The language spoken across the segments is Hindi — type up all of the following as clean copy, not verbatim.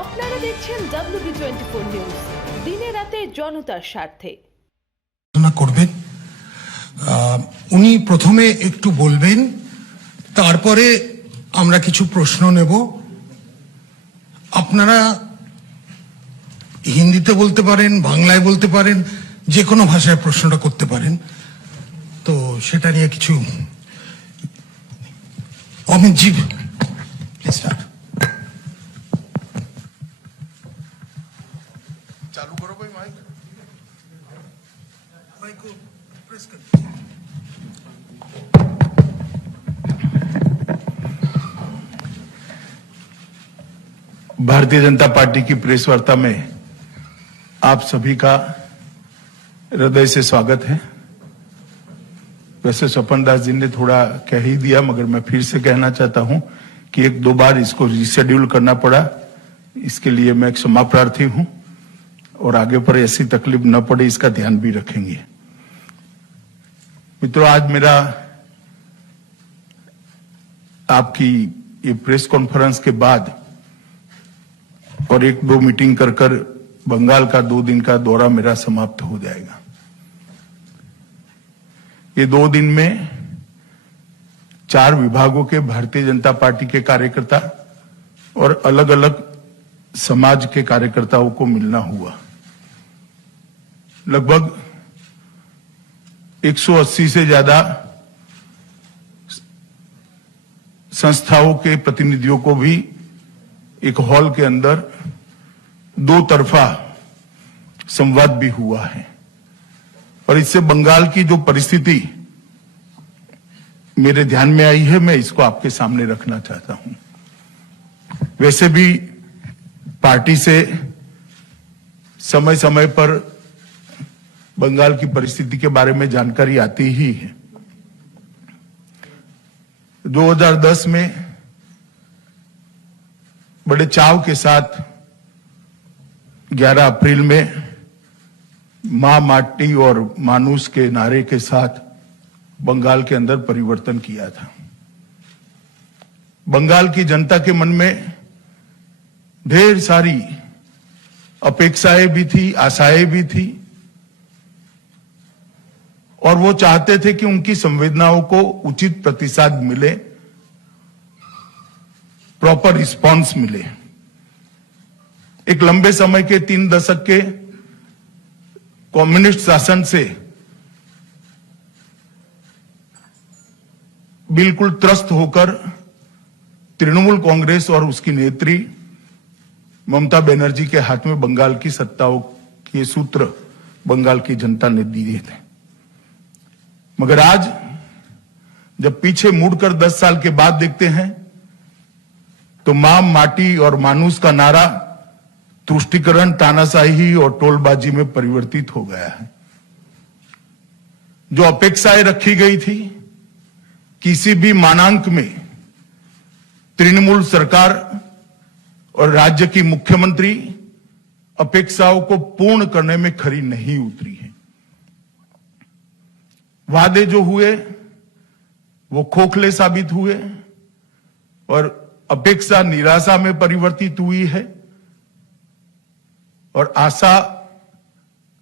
আপনারা দেখছেন WB24 নিউজ, দিনে রাতে জনতার স্বার্থে। করবেন উনি প্রথমে একটু বলবেন, তারপরে আমরা কিছু প্রশ্ন নেব। আপনারা হিন্দিতে বলতে পারেন, বাংলায় বলতে পারেন, যে কোনো ভাষায় প্রশ্নটা করতে পারেন। তো সেটা নিয়ে কিছু অমিত জি চালু করো ভাই, মাইক প্রেস कर। भारतीय जनता पार्टी की प्रेस वार्ता में आप सभी का हृदय से स्वागत है। वैसे स्वपन दास जी ने थोड़ा कह ही दिया, मगर मैं फिर से कहना चाहता हूं कि एक दो बार इसको रिशेड्यूल करना पड़ा, इसके लिए मैं क्षमा प्रार्थी हूं और आगे पर ऐसी तकलीफ न पड़े इसका ध्यान भी रखेंगे। मित्रों, आज मेरा आपकी ये प्रेस कॉन्फ्रेंस के बाद और एक दो मीटिंग कर बंगाल का 2 दिन का दौरा मेरा समाप्त हो जाएगा। ये 2 दिन में 4 विभागों के भारतीय जनता पार्टी के कार्यकर्ता और अलग अलग समाज के कार्यकर्ताओं को मिलना हुआ। लगभग 180 से ज्यादा संस्थाओं के प्रतिनिधियों को भी एक हॉल के अंदर 2 तरफा संवाद भी हुआ है और इससे बंगाल की जो परिस्थिति मेरे ध्यान में आई है, मैं इसको आपके सामने रखना चाहता हूं। वैसे भी पार्टी से समय समय पर बंगाल की परिस्थिति के बारे में जानकारी आती ही है। 2010 में बड़े चाव के साथ 11 अप्रैल में मां माटी और मानुष के नारे के साथ बंगाल के अंदर परिवर्तन किया था। बंगाल की जनता के मन में ढेर सारी अपेक्षाएं भी थी, आशाएं भी थी और वो चाहते थे कि उनकी संवेदनाओं को उचित प्रतिसाद मिले, प्रॉपर रिस्पांस मिले। एक लंबे समय के 3 दशक के कम्युनिस्ट शासन से बिल्कुल त्रस्त होकर तृणमूल कांग्रेस और उसकी नेत्री ममता बनर्जी के हाथ में बंगाल की सत्ताओं के सूत्र बंगाल की जनता ने दिए थे। मगर आज जब पीछे मुड़कर 10 साल के बाद देखते हैं तो मां माटी और मानुष का नारा तुष्टीकरण, तानाशाही और टोलबाजी में परिवर्तित हो गया है। जो अपेक्षाएं रखी गई थी, किसी भी मानांक में तृणमूल सरकार और राज्य की मुख्यमंत्री अपेक्षाओं को पूर्ण करने में खरी नहीं उतरी है। वादे जो हुए वो खोखले साबित हुए और अपेक्षा निराशा में परिवर्तित हुई है और आशा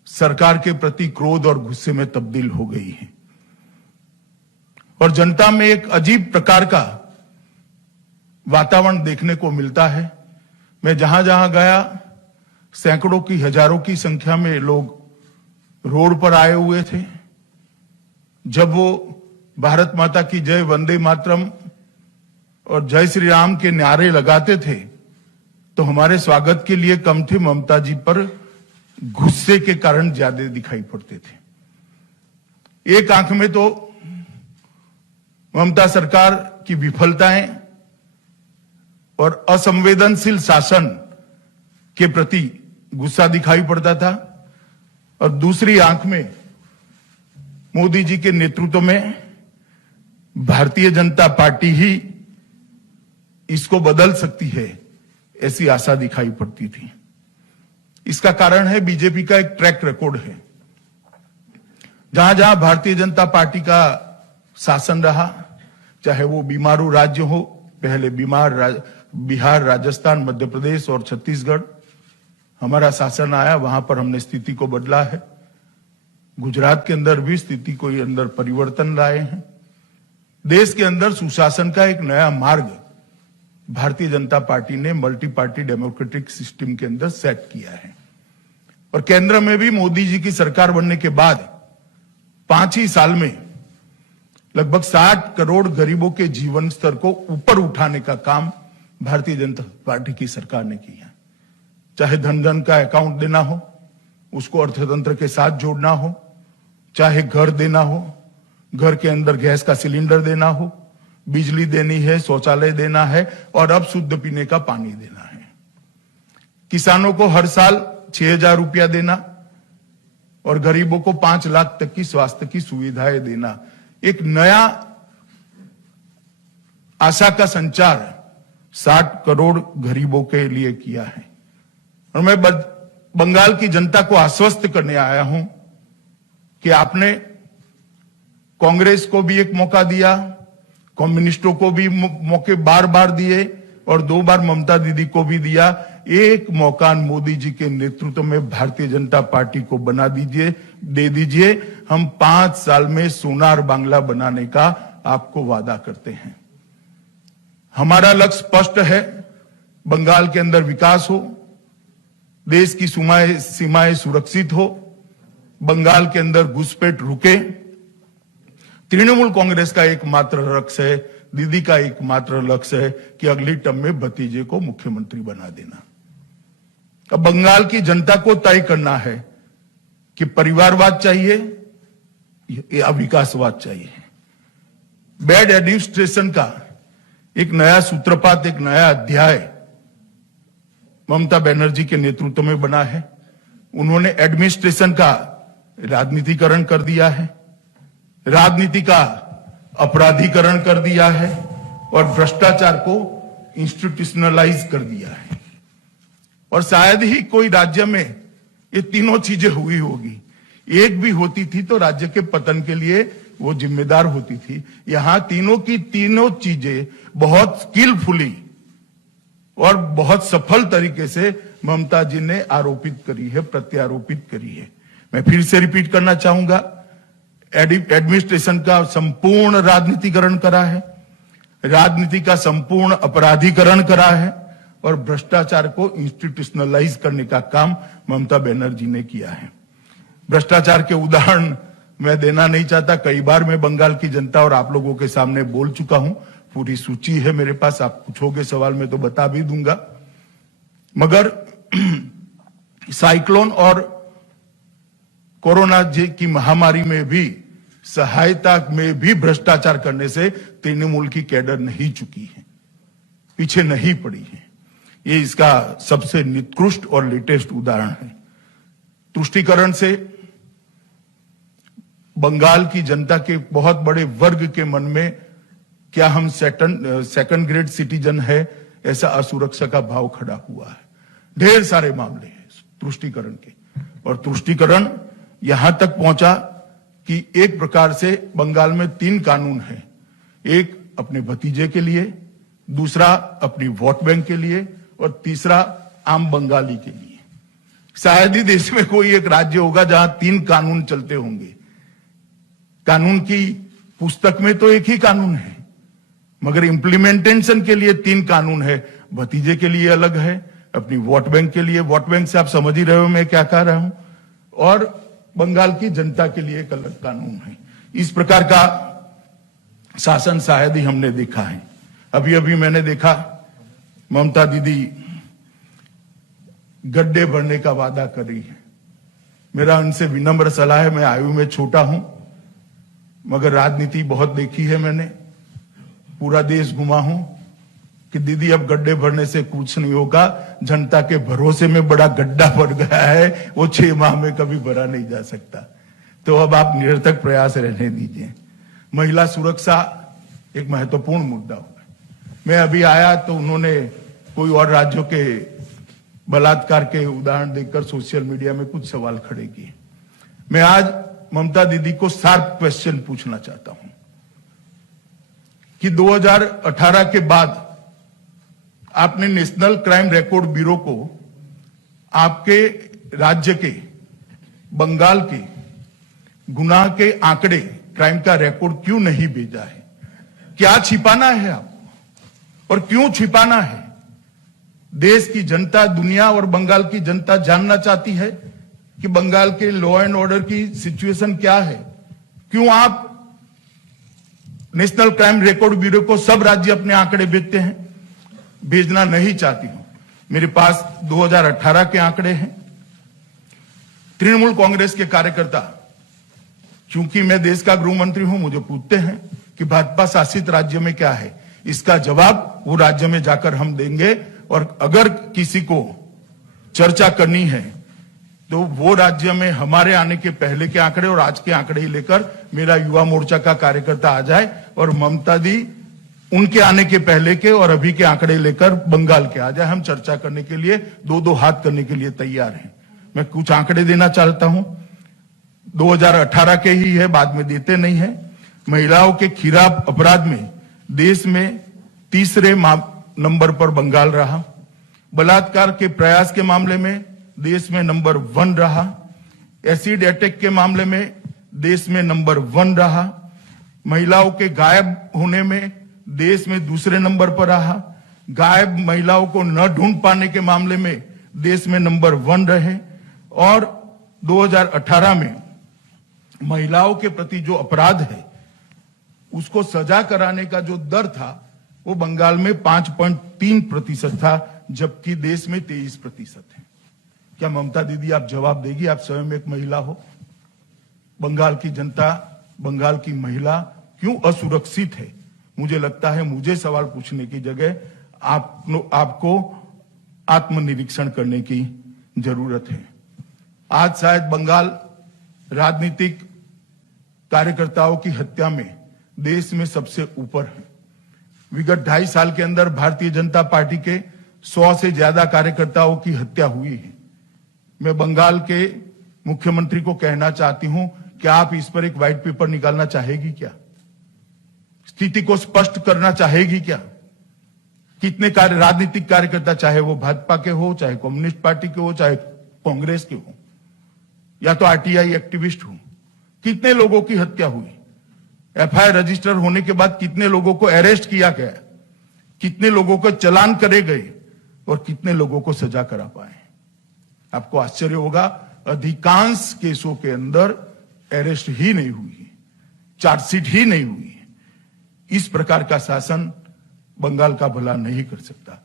सरकार के प्रति क्रोध और गुस्से में तब्दील हो गई है और जनता में एक अजीब प्रकार का वातावरण देखने को मिलता है। मैं जहां जहां गया, सैकड़ों की, हजारों की संख्या में लोग रोड पर आए हुए थे। जब वो भारत माता की जय, वंदे मातरम और जय श्री राम के नारे लगाते थे तो हमारे स्वागत के लिए कम थे, ममता जी पर गुस्से के कारण ज्यादा दिखाई पड़ते थे। एक आंख में तो ममता सरकार की विफलताएं और असंवेदनशील शासन के प्रति गुस्सा दिखाई पड़ता था और दूसरी आंख में मोदी जी के नेतृत्व में भारतीय जनता पार्टी ही इसको बदल सकती है, ऐसी आशा दिखाई पड़ती थी। इसका कारण है बीजेपी का एक ट्रैक रिकॉर्ड है। जहां जहां भारतीय जनता पार्टी का शासन रहा, चाहे वो बीमारू राज्य हो पहले बिहार, राजस्थान, मध्य प्रदेश और छत्तीसगढ़ हमारा शासन आया, वहां पर हमने स्थिति को बदला है। गुजरात के अंदर भी स्थिति को अंदर परिवर्तन लाए हैं। देश के अंदर सुशासन का एक नया मार्ग भारतीय जनता पार्टी ने मल्टी पार्टी डेमोक्रेटिक सिस्टम के अंदर सेट किया है। और केंद्र में भी मोदी जी की सरकार बनने के बाद 5 ही साल में लगभग 60 करोड़ गरीबों के जीवन स्तर को ऊपर उठाने का काम भारतीय जनता पार्टी की सरकार ने किया। चाहे धन धन का अकाउंट देना हो, उसको अर्थतंत्र के साथ जोड़ना हो, चाहे घर देना हो, घर के अंदर गैस का सिलेंडर देना हो, बिजली देनी है, शौचालय देना है और अब शुद्ध पीने का पानी देना है। किसानों को हर साल 6,000 रुपया देना और गरीबों को 5 लाख तक की स्वास्थ्य की सुविधाएं देना। एक नया आशा का संचार 60 करोड़ गरीबों के लिए किया है। और मैं बंगाल की जनता को आश्वस्त करने आया हूं कि आपने कांग्रेस को भी एक मौका दिया, कम्युनिस्टों को भी मौके बार बार दिए और 2 बार ममता दीदी को भी दिया। एक मौका मोदी जी के नेतृत्व में भारतीय जनता पार्टी को दे दीजिए। हम 5 साल में सोनार बांग्ला बनाने का आपको वादा करते हैं। हमारा लक्ष्य स्पष्ट है, बंगाल के अंदर विकास हो, देश की सीमाएं सुरक्षित हो, बंगाल के अंदर घुसपैठ रुके। तृणमूल कांग्रेस का एकमात्र लक्ष्य है, दीदी का एकमात्र लक्ष्य है कि अगली टर्म में भतीजे को मुख्यमंत्री बना देना। अब बंगाल की जनता को तय करना है कि परिवारवाद चाहिए या विकासवाद चाहिए। बैड एडमिनिस्ट्रेशन का एक नया सूत्रपात, एक नया अध्याय ममता बनर्जी के नेतृत्व में बना है। उन्होंने एडमिनिस्ट्रेशन का राजनीतिकरण कर दिया है, राजनीति का अपराधीकरण कर दिया है और भ्रष्टाचार को इंस्टीट्यूशनलाइज कर दिया है। और शायद ही कोई राज्य में ये तीनों चीजें हुई होगी। एक भी होती थी तो राज्य के पतन के लिए वो जिम्मेदार होती थी। यहां तीनों की तीनों चीजें बहुत स्किलफुली और बहुत सफल तरीके से ममता जी ने आरोपित करी है, प्रत्यारोपित करी है। मैं फिर से रिपीट करना चाहूंगा, एडमिनिस्ट्रेशन का संपूर्ण राजनीतिकरण करा है, राजनीति का संपूर्ण अपराधीकरण करा है और भ्रष्टाचार को इंस्टीट्यूशनलाइज करने का काम ममता बनर्जी ने किया है। भ्रष्टाचार के उदाहरण मैं देना नहीं चाहता, कई बार मैं बंगाल की जनता और आप लोगों के सामने बोल चुका हूं, पूरी सूची है मेरे पास, आप पूछोगे सवाल में तो बता भी दूंगा। मगर साइक्लोन और कोरोना की महामारी में भी, सहायता में भी भ्रष्टाचार करने से तृणमूल की कैडर नहीं चुकी है, पीछे नहीं पड़ी है। ये इसका सबसे निकृष्ट और लेटेस्ट उदाहरण है। तुष्टीकरण से बंगाल की जनता के बहुत बड़े वर्ग के मन में क्या हम सेकंड ग्रेड सिटीजन है, ऐसा असुरक्षा का भाव खड़ा हुआ है। ढेर सारे मामले हैं तुष्टीकरण के, और तुष्टीकरण यहां तक पहुंचा कि एक प्रकार से बंगाल में 3 कानून हैं, एक अपने भतीजे के लिए, दूसरा अपनी वोट बैंक के लिए और तीसरा आम बंगाली के लिए। शायद ही देश में कोई एक राज्य होगा जहां 3 कानून चलते होंगे। कानून की पुस्तक में तो एक ही कानून है, मगर इंप्लीमेंटेशन के लिए 3 कानून है। भतीजे के लिए अलग है, अपनी वोट बैंक के लिए, वोट बैंक से आप समझ ही रहे हो मैं क्या कह रहा हूं, और बंगाल की जनता के लिए एक अलग कानून है। इस प्रकार का शासन शायद ही हमने देखा है। अभी अभी मैंने देखा ममता दीदी गड्ढे भरने का वादा कर रही है। मेरा उनसे विनम्र सलाह है, मैं आयु में छोटा हूं मगर राजनीति बहुत देखी है मैंने, पूरा देश घुमा हूं, कि दीदी अब गड्ढे भरने से कुछ नहीं होगा, जनता के भरोसे में बड़ा गड्ढा भर गया है, वो 6 माह में कभी भरा नहीं जा सकता। तो अब आप निरर्थक प्रयास रहने दीजिए। महिला सुरक्षा एक महत्वपूर्ण मुद्दा होगा। मैं अभी आया तो उन्होंने कोई और राज्यों के बलात्कार के उदाहरण देकर सोशल मीडिया में कुछ सवाल खड़े किए। मैं आज ममता दीदी को शार्प क्वेश्चन पूछना चाहता हूं कि 2018 के बाद आपने नेशनल क्राइम रिकॉर्ड ब्यूरो को आपके राज्य के, बंगाल के गुनाह के आंकड़े, क्राइम का रिकॉर्ड क्यों नहीं भेजा है? क्या छिपाना है आपको और क्यों छिपाना है? देश की जनता, दुनिया और बंगाल की जनता जानना चाहती है कि बंगाल के लॉ एंड ऑर्डर की सिचुएशन क्या है। क्यों आप नेशनल क्राइम रिकॉर्ड ब्यूरो को सब राज्य अपने आंकड़े भेजते हैं? भेजना नहीं चाहती हूं। मेरे पास 2018 के आंकड़े हैं। तृणमूल कांग्रेस के कार्यकर्ता, चूंकि मैं देश का गृह मंत्री हूं, मुझे पूछते हैं कि भाजपा शासित राज्य में क्या है। इसका जवाब वो राज्य में जाकर हम देंगे, और अगर किसी को चर्चा करनी है तो वो राज्य में हमारे आने के पहले के आंकड़े और आज के आंकड़े ही लेकर मेरा युवा मोर्चा का कार्यकर्ता आ जाए, और ममता दी उनके आने के पहले के और अभी के आंकड़े लेकर बंगाल के आ जाए। हम चर्चा करने के लिए दो हाथ करने के लिए तैयार हैं। मैं कुछ आंकड़े देना चाहता हूं, 2018 के ही है, बाद में देते नहीं है। महिलाओं के खिलाफ अपराध में देश में तीसरे नंबर पर बंगाल रहा। बलात्कार के प्रयास के मामले में देश में नंबर 1 रहा। एसिड अटैक के मामले में देश में नंबर 1 रहा। महिलाओं के गायब होने में देश में दूसरे नंबर पर रहा। गायब महिलाओं को न ढूंढ पाने के मामले में देश में नंबर 1 रहे। और 2018 में महिलाओं के प्रति जो अपराध है उसको सजा कराने का जो दर था वो बंगाल में 5.3% था, जबकि देश में 23% है। क्या ममता दीदी आप जवाब देगी? आप स्वयं एक महिला हो। बंगाल की जनता, बंगाल की महिला क्यों असुरक्षित है? मुझे लगता है मुझे सवाल पूछने की जगह आपको आत्मनिरीक्षण करने की जरूरत है। आज शायद बंगाल राजनीतिक कार्यकर्ताओं की हत्या में देश में सबसे ऊपर है। विगत 2.5 साल के अंदर भारतीय जनता पार्टी के 100 से ज्यादा कार्यकर्ताओं की हत्या हुई है। मैं बंगाल के मुख्यमंत्री को कहना चाहती हूं कि आप इस पर एक व्हाइट पेपर निकालना चाहेगी क्या? स्थिति को स्पष्ट करना चाहेगी क्या? कितने राजनीतिक कार्यकर्ता, चाहे वो भाजपा के हो, चाहे कम्युनिस्ट पार्टी के हो, चाहे कांग्रेस के हो, या तो आरटीआई एक्टिविस्ट हो, कितने लोगों की हत्या हुई? एफआईआर रजिस्टर होने के बाद कितने लोगों को अरेस्ट किया गया? कितने लोगों को चालान करे गए और कितने लोगों को सजा करा पाए? आपको आश्चर्य होगा, अधिकांश केसों के अंदर अरेस्ट ही नहीं हुई है, चार्जशीट ही नहीं हुई है। इस प्रकार का शासन बंगाल का भला नहीं कर सकता।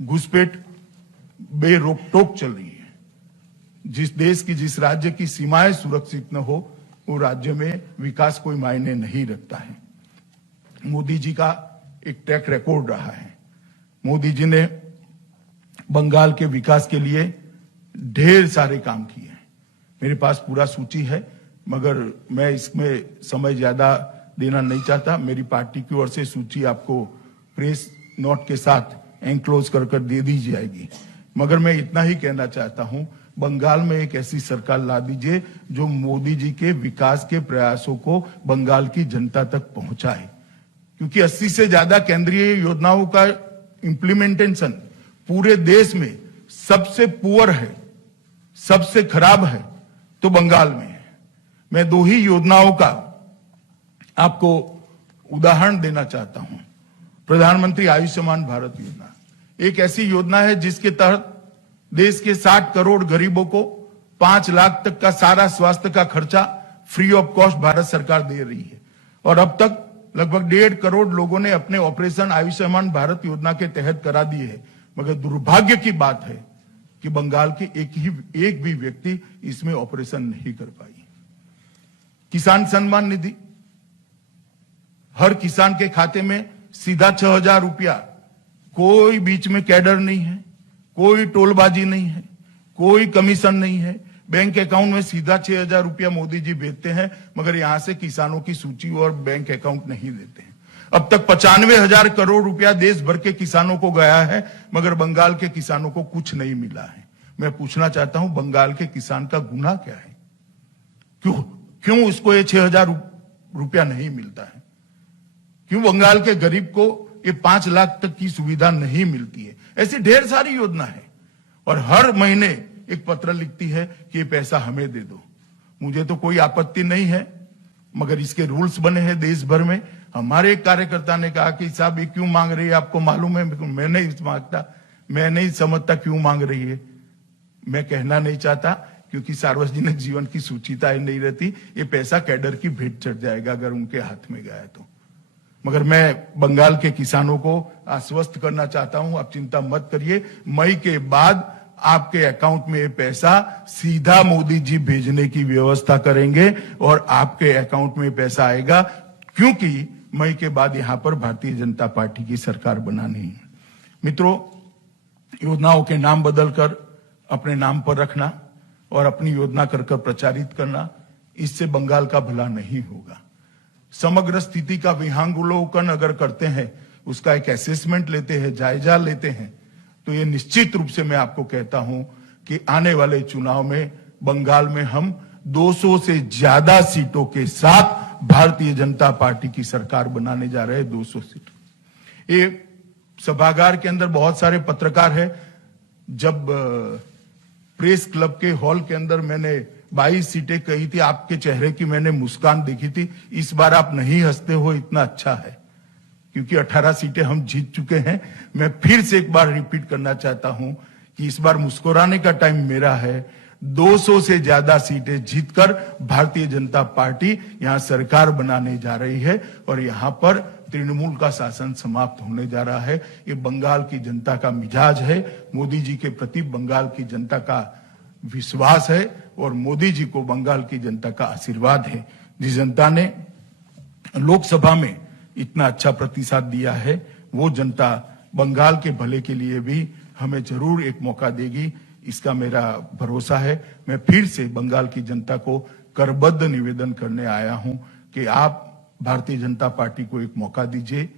घुसपैठ बेरोक टोक चल रही है। जिस देश की, जिस राज्य की सीमाएं सुरक्षित न हो, वो राज्य में विकास कोई मायने नहीं रखता है। मोदी जी का एक ट्रैक रिकॉर्ड रहा है। मोदी जी ने बंगाल के विकास के लिए ढेर सारे काम किए हैं। मेरे पास पूरा सूची है, मगर मैं इसमें समय ज्यादा देना नहीं चाहता। मेरी पार्टी की ओर से सूची आपको प्रेस नोट के साथ एनक्लोज कर दे दी जाएगी। मगर मैं इतना ही कहना चाहता हूं, बंगाल में एक ऐसी सरकार ला दीजिए जो मोदी जी के विकास के प्रयासों को बंगाल की जनता तक पहुंचाए, क्योंकि 80 से ज्यादा केंद्रीय योजनाओं का इंप्लीमेंटेशन पूरे देश में सबसे पुअर है, सबसे खराब है तो बंगाल में है। मैं 2 ही योजनाओं का आपको उदाहरण देना चाहता हूं। प्रधानमंत्री आयुष्मान भारत योजना एक ऐसी योजना है जिसके तहत देश के 60 करोड़ गरीबों को 5 लाख तक का सारा स्वास्थ्य का खर्चा फ्री ऑफ कॉस्ट भारत सरकार दे रही है। और अब तक लगभग 1.5 करोड़ लोगों ने अपने ऑपरेशन आयुष्मान भारत योजना के तहत करा दिए है। मगर दुर्भाग्य की बात है कि बंगाल के एक भी व्यक्ति इसमें ऑपरेशन नहीं कर पाई। किसान सम्मान निधि, हर किसान के खाते में सीधा 6,000 रुपया, कोई बीच में कैडर नहीं है, कोई टोलबाजी नहीं है, कोई कमीशन नहीं है। बैंक अकाउंट में सीधा 6,000 रुपया मोदी जी भेजते हैं, मगर यहां से किसानों की सूची और बैंक अकाउंट नहीं देते हैं। अब तक 95,000 करोड़ रुपया देश भर के किसानों को गया है, मगर बंगाल के किसानों को कुछ नहीं मिला है। मैं पूछना चाहता हूं, बंगाल के किसान का गुनाह क्या है? क्यों उसको ये 6,000 रुपया नहीं मिलता है? क्यों बंगाल के गरीब को ये 5 लाख तक की सुविधा नहीं मिलती है। ऐसी ढेर सारी योजना है और हर महीने एक पत्र लिखती है कि ये पैसा हमें दे दो। मुझे तो कोई आपत्ति नहीं है, मगर इसके रूल्स बने हैं देश भर में। हमारे एक कार्यकर्ता ने कहा कि साहब ये क्यों मांग रही है, आपको मालूम है? मैं नहीं मांगता, मैं नहीं समझता क्यों मांग रही है। मैं कहना नहीं चाहता क्योंकि सार्वजनिक जीवन की सूचिता नहीं रहती। ये पैसा कैडर की भेंट चढ़ जाएगा अगर उनके हाथ में गया तो। मगर मैं बंगाल के किसानों को आश्वस्त करना चाहता हूं, आप चिंता मत करिए, मई के बाद आपके अकाउंट में ये पैसा सीधा मोदी जी भेजने की व्यवस्था करेंगे और आपके अकाउंट में पैसा आएगा, क्योंकि मई के बाद यहां पर भारतीय जनता पार्टी की सरकार बनानी है। मित्रों, योजनाओं के नाम बदलकर अपने नाम पर रखना और अपनी योजना कर प्रचारित करना, इससे बंगाल का भला नहीं होगा। समग्र स्थिति का विहंगावलोकन अगर करते हैं, उसका एक असेसमेंट लेते हैं, जायजा लेते हैं, तो ये निश्चित रूप से मैं आपको कहता हूं कि आने वाले चुनाव में बंगाल में हम 200 से ज्यादा सीटों के साथ भारतीय जनता पार्टी की सरकार बनाने जा रहे हैं। 200 सीट। ये सभागार के अंदर बहुत सारे पत्रकार हैं। जब प्रेस क्लब के हॉल के अंदर मैंने 22 सीटें कही थी, आपके चेहरे की मैंने मुस्कान देखी थी। इस बार आप नहीं हंसते हो, इतना अच्छा है, क्योंकि 18 सीटें हम जीत चुके हैं। मैं फिर से एक बार रिपीट करना चाहता हूं कि इस बार मुस्कुराने का टाइम मेरा है। 200 से ज्यादा सीटें जीतकर भारतीय जनता पार्टी यहां सरकार बनाने जा रही है और यहां पर तृणमूल का शासन समाप्त होने जा रहा है। ये बंगाल की जनता का मिजाज है, मोदी जी के प्रति बंगाल की जनता का विश्वास है और मोदी जी को बंगाल की जनता का आशीर्वाद है। जिस जनता ने लोकसभा में इतना अच्छा प्रतिसाद दिया है, वो जनता बंगाल के भले के लिए भी हमें जरूर एक मौका देगी, इसका मेरा भरोसा है। मैं फिर से बंगाल की जनता को करबद्ध निवेदन करने आया हूं कि आप भारतीय जनता पार्टी को एक मौका दीजिए।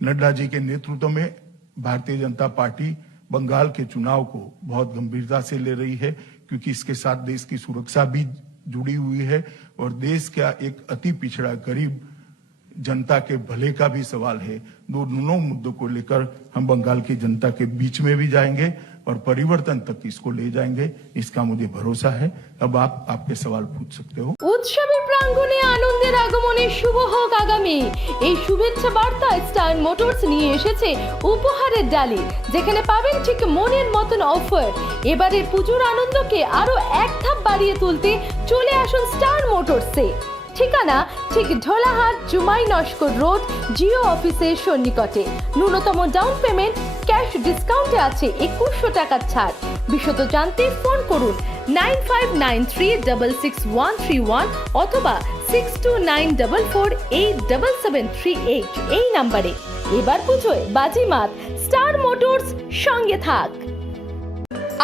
नड्डा जी के नेतृत्व में भारतीय जनता पार्टी बंगाल के चुनाव को बहुत गंभीरता से ले रही है, क्योंकि इसके साथ देश की सुरक्षा भी जुड़ी हुई है और देश का एक अति पिछड़ा गरीब जनता के भले का भी सवाल है। दोनों मुद्दों को लेकर हम बंगाल की जनता के बीच में भी जाएंगे और परिवर्तन तक इसको ले जाएंगे, इसका मुझे भरोसा है। अब आप आपके सवाल पूछ सकते हो। উৎসবের প্রাঙ্গণে আনন্দের আগমনে শুভ হোক আগামী। এই শুভেচ্ছা বার্তায় স্টার মোটরস নিয়ে এসেছে উপহারের ডালি, যেখানে পাবেন ঠিক মনের মতন অফার। এবারের পুজোর আনন্দকে আরো এক ধাপ বাড়িয়ে তুলতে চলে আসুন স্টার মোটরসে। ঠিকানা ঠিক ঢোলাহাট জুমাই নস্কর রোড, জিও অফিসের সন্নিকটে। ন্যূনতম ডাউন পেমেন্ট ক্যাশ ডিসকাউন্টে আছে 2100 টাকার ছাড়। বিশদ জানতে ফোন করুন 9593666131 অথবা 6294487738 এই নম্বরে। এবার পুজোয় বাজিমাত, স্টার মোটরস সঙ্গে থাক।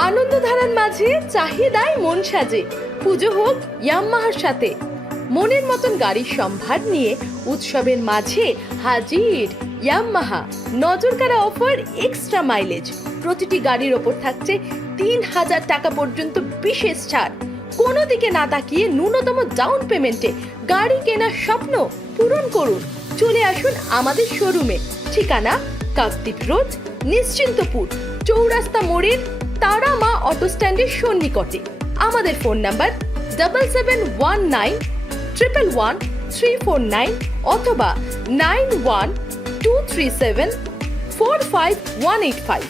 আনন্দধারার মাঝে চাহিদায় মন সাজে, পুজো হোক ইয়ামাহার সাথে। মনের মতন গাড়ির সম্ভার নিয়ে উৎসবের মাঝে হাজির ইয়ামাহা। নজরকাড়া অফার, এক্সট্রা মাইলেজ, প্রতিটি গাড়ির ওপর থাকছে 3000 টাকা পর্যন্ত বিশেষ ছাড়। কোনো দিকে না তাকিয়ে ন্যূনতম ডাউন পেমেন্টে গাড়ি কেনার স্বপ্ন পূরণ করুন। চলে আসুন আমাদের শোরুমে। ঠিকানা কাকদ্বীপ রোড, নিশ্চিন্তপুর, চৌরাস্তা মোড়ের তারা মা অটো স্ট্যান্ডের সন্নিকটে। আমাদের ফোন নাম্বার 7719111349 অথবা 9123745185।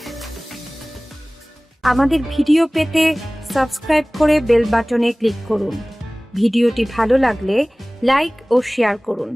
আমাদের ভিডিও পেতে সাবস্ক্রাইব করে বেল বাটনে ক্লিক করুন। ভিডিওটি ভালো লাগলে লাইক ও শেয়ার করুন।